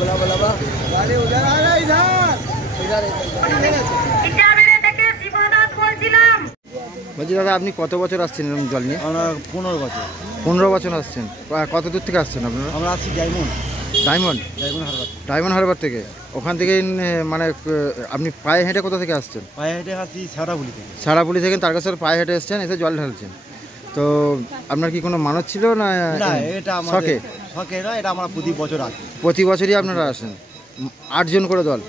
बोला बोला बा गाड़ी उधर आ रहा इधर इधर বলছি দাদা আপনি কত বছর আসছেন এরকম জল নিয়ে? আমরা 15 বছর। 15 বছর আসছেন। কত দূর থেকে আসছেন আপনারা? আমরা আসছি ডায়মন্ড হারবার। ডায়মন্ড হারবার থেকে? ওখান থেকে মানে আপনি পায়ে হেঁটে কোথা থেকে আসছেন? পায়ে হেঁটে আসছি সারাপুলি থেকে। সারাপুলি থেকে তারকেশ্বর পায়ে হেঁটে এসছেন, এসে জল ঢালছেন। তো আপনার কি কোনো মানত ছিল না? না, এটা আমাদের শখে না, এটা আমরা প্রতি বছর আসি। প্রতি বছরই আপনারা আসেন? 8 জন করে দল?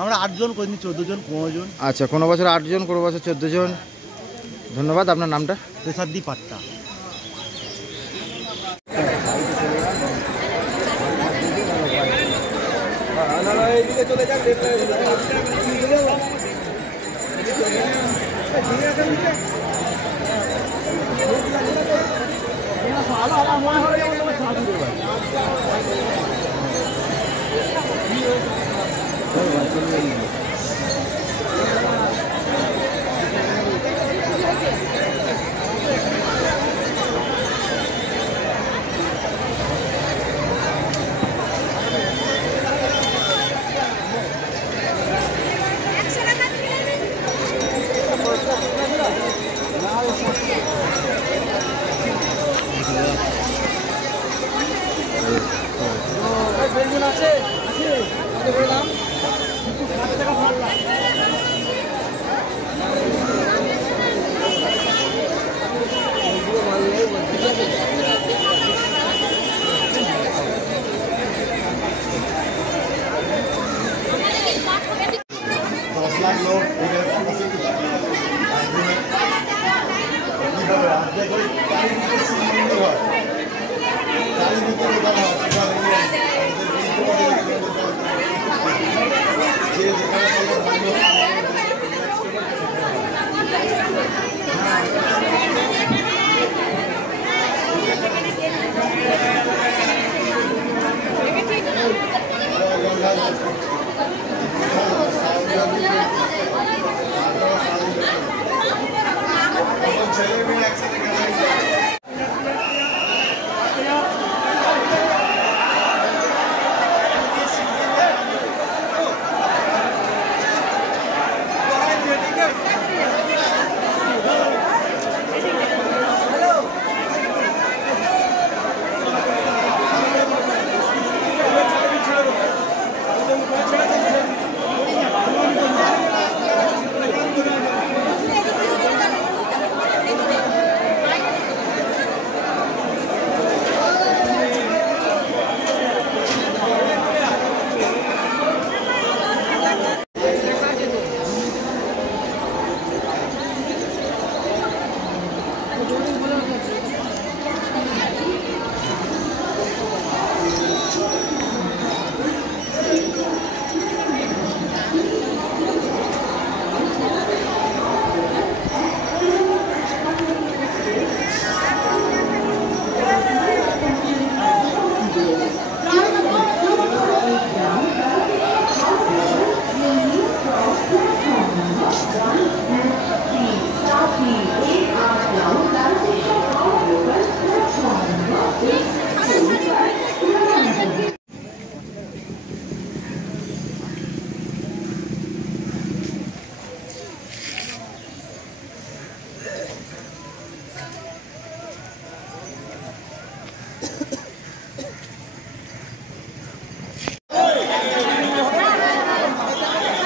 আমরা 8 জন, কোনদিন 14 জন, 15 জন। আচ্ছা, কোনো বছর 8 জন, কোনো বছর 14 জন। ধন্যবাদ। আপনার নামটা? পেশাদ্দি পাট্টা। চলে যাক।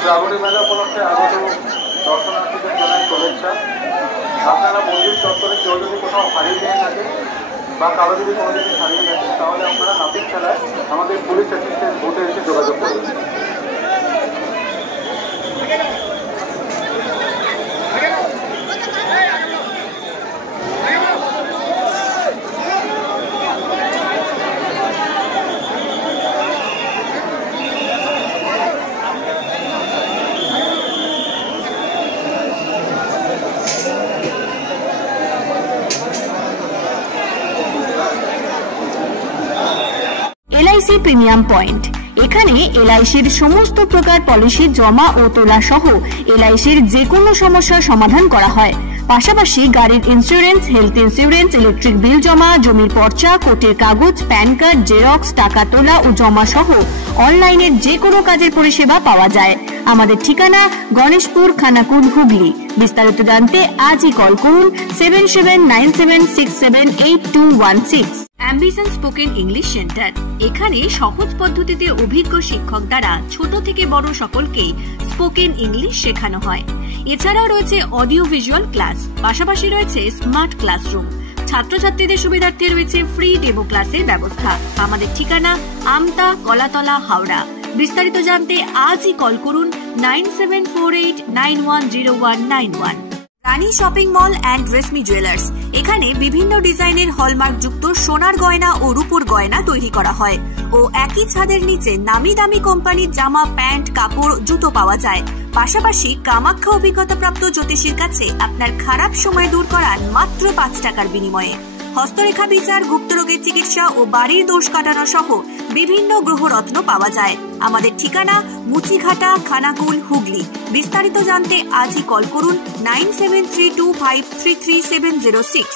শ্রাবণী মেলা উপলক্ষে আগত দর্শনার্থীদের জানাই শুভেচ্ছা। আপনারা মন্দির চত্বরে কেউ যদি কোথাও হারিয়ে নিয়ে থাকেন বা কারো যদি কোনো জিনিস হারিয়ে থাকেন, তাহলে আপনারা নাপিত খেলায় আমাদের পুলিশ অ্যাসিস্ট্যান্ট বুথে এসে যোগাযোগ করুন। LIC প্রিমিয়াম পয়েন্ট, এখানে এলআইসির সমস্ত প্রকার পলিসি জমা ও তোলা সহ এলআইসির যে কোনো সমস্যার সমাধান করা হয়। পাশাপাশি গাড়ির insurance, health insurance, electric bill জমা, জমির পর্চা, কোর্টের কাগজ, প্যান কার্ড, জেরক্স, টাকা তোলা ও জমা সহ অনলাইনের যে কোনো কাজের পরিষেবা পাওয়া যায়। আমাদের ঠিকানা গণেশপুর, খানাকুল, হুগলি। বিস্তারিত জানতে আজই কল করুন 7797678216। Ambition spoken English centre. এখানে সহজ পদ্ধতিতে অভিজ্ঞ শিক্ষক দ্বারা ছোট থেকে বড় সকলকেই স্পোকেন ইংলিশ শেখানো হয়। এছাড়াও রয়েছে অডিও ভিজুয়াল ক্লাস, পাশাপাশি রয়েছে স্মার্ট ক্লাসরুম। ছাত্রছাত্রীদের সুবিধার্থে রয়েছে ফ্রি ডেমো ক্লাসের ব্যবস্থা। আমাদের ঠিকানা আমতা, কলাতলা, হাওড়া। বিস্তারিত জানতে আজই কল করুন 9748910191। Rani shopping mall and Reshmi jewellers. এখানে বিভিন্ন ডিজাইনের হলমার্ক যুক্ত সোনার গয়না ও রূপোর গয়না তৈরি করা হয় ও একই ছাদের নিচে নামি দামি কোম্পানির জামা, প্যান্ট, কাপড়, জুতো পাওয়া যায়। পাশাপাশি কামাখ্যা অভিজ্ঞতাপ্রাপ্ত জ্যোতিষীর কাছে আপনার খারাপ সময় দূর করান মাত্র 5 টাকার বিনিময়ে। হস্তরেখা বিচার, গুপ্তরোগের চিকিৎসা ও বাড়ির দোষ কাটানো সহ বিভিন্ন গ্রহরত্ন পাওয়া যায়। আমাদের ঠিকানা মুচিঘাটা, খানাকুল, হুগলি। বিস্তারিত জানতে আজই কল করুন 9732533706।